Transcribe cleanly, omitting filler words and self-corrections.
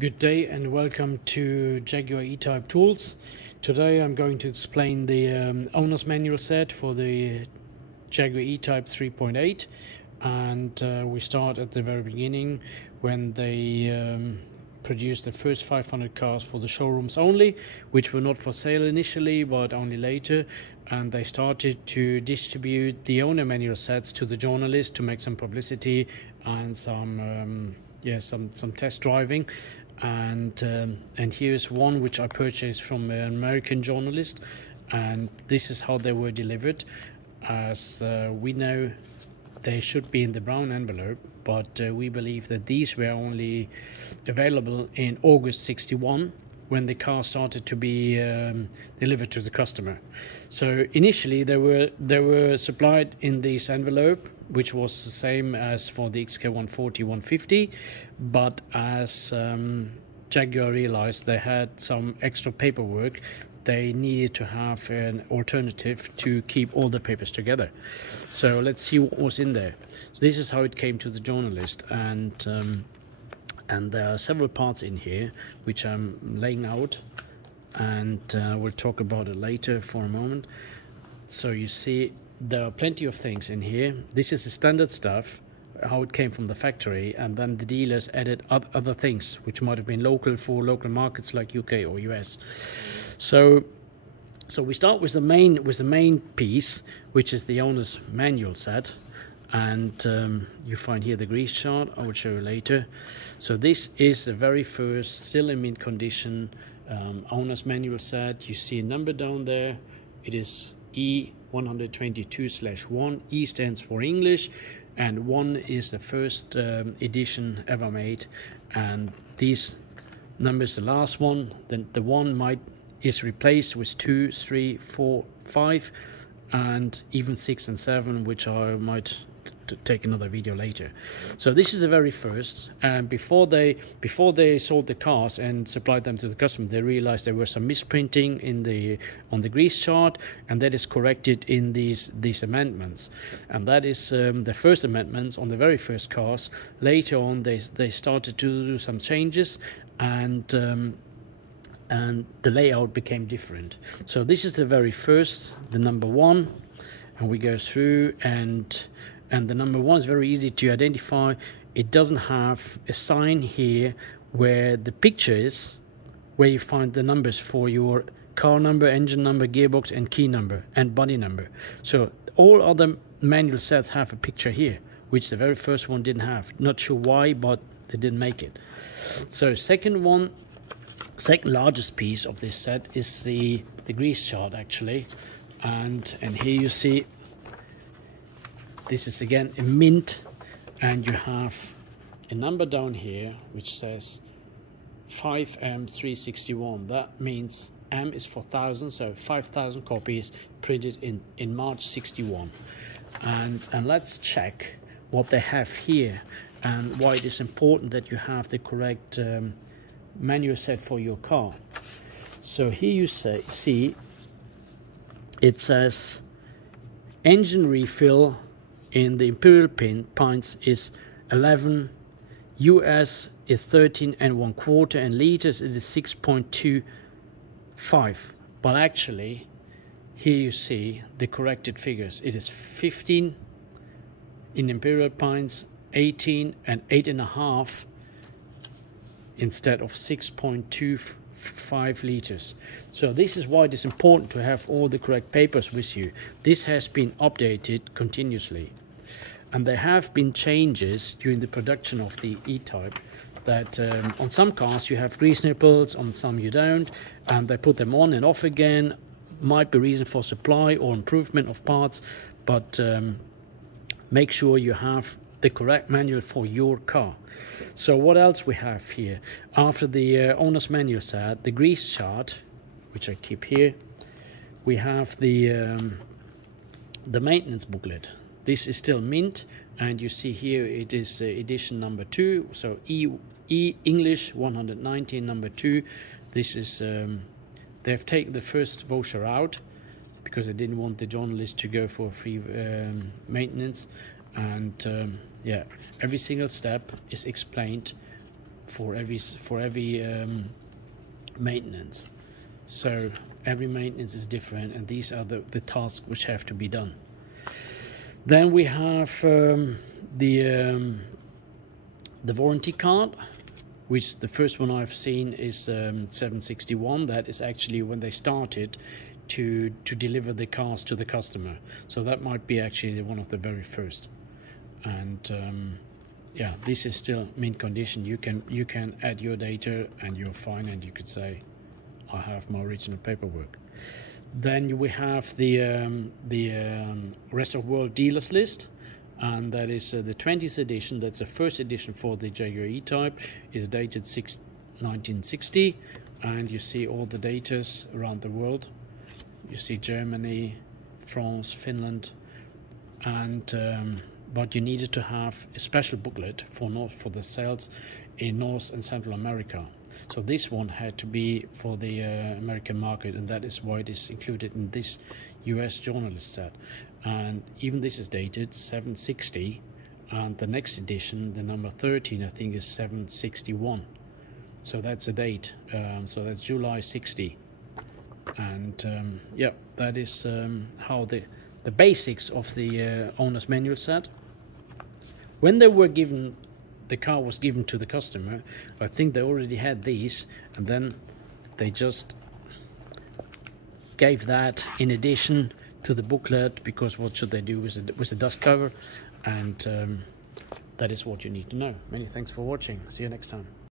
Good day and welcome to Jaguar E Type tools. Today I'm going to explain the owner's manual set for the Jaguar E Type 3.8, and we start at the very beginning when they produced the first 500 cars for the showrooms only, which were not for sale initially but only later, and they started to distribute the owner manual sets to the journalists to make some publicity and some test driving. And here's one which I purchased from an American journalist, and this is how they were delivered. As we know, they should be in the brown envelope, but we believe that these were only available in August 61 when the car started to be delivered to the customer. So initially they were supplied in this envelope, which was the same as for the XK140 150, but as Jaguar realized they had some extra paperwork, they needed to have an alternative to keep all the papers together. So let's see what was in there. So this is how it came to the journalist, and there are several parts in here which I'm laying out, and we'll talk about it later for a moment. So you see there are plenty of things in here. This is the standard stuff, how it came from the factory, and then the dealers added other things which might have been local for local markets like UK or US. So we start with the main piece, which is the owner's manual set, and you find here the grease chart. I will show you later. So this is the very first, still in mint condition, owner's manual set. You see a number down there. It is E122/1. E stands for English, and 1 is the first edition ever made. And these numbers, the last one, then the 1 is replaced with 2, 3, 4, 5, and even 6 and 7, which I might take another video later. So this is the very first, and before they sold the cars and supplied them to the customer, they realized there was some misprinting on the grease chart, and that is corrected in these amendments. And that is the first amendments on the very first cars. Later on they started to do some changes, and the layout became different. So this is the very first, the number 1, and we go through, and the number 1 is very easy to identify. It doesn't have a sign here where the picture is, where you find the numbers for your car number, engine number, gearbox and key number and body number. So all other manual sets have a picture here, which the very first one didn't have. Not sure why, but they didn't make it. So second largest piece of this set is the grease chart, actually, and here you see this is again a mint, and you have a number down here which says 5M361. That means M is for 1,000, so 5,000 copies printed in March 61. And let's check what they have here and why it is important that you have the correct manual set for your car. So here you see it says engine refill in the Imperial pints is 11, US is 13 1/4, and liters it is 6.25. But actually here you see the corrected figures. It is 15 in Imperial pints, 18 and 8.5 instead of 6.25 liters. So this is why it is important to have all the correct papers with you. This has been updated continuously, and there have been changes during the production of the E-Type, that on some cars you have grease nipples, on some you don't, and they put them on and off again. Might be reason for supply or improvement of parts, but make sure you have the correct manual for your car. So what else we have here? After the owner's manual set, the grease chart, which I keep here, we have the maintenance booklet. This is still mint, and you see here it is edition number 2, so E English 119 number 2. This is they've taken the first voucher out because they didn't want the journalist to go for free maintenance, and yeah, every single step is explained for every maintenance. So every maintenance is different, and these are the tasks which have to be done. Then we have the warranty card, which the first one I've seen is 761. That is actually when they started to deliver the cars to the customer. So that might be actually one of the very first. And yeah, this is still mint condition. You can add your data and you're fine, and you could say, I have my original paperwork. Then we have the rest of world dealers list, and that is the 20th edition. That's the first edition for the Jaguar E Type. Is dated 1960, and you see all the datas around the world. You see Germany, France, Finland, and but you needed to have a special booklet for the sales in North and Central America. So this one had to be for the American market, and that is why it is included in this US journalist set. And even this is dated 760, and the next edition, the number 13, I think is 761. So that's a date. So that's July 60. And yeah, that is how the basics of the owner's manual set. When they were given, the car was given to the customer, I think they already had these, and then they just gave that in addition to the booklet, because what should they do with the dust cover? And that is what you need to know. Many thanks for watching. See you next time.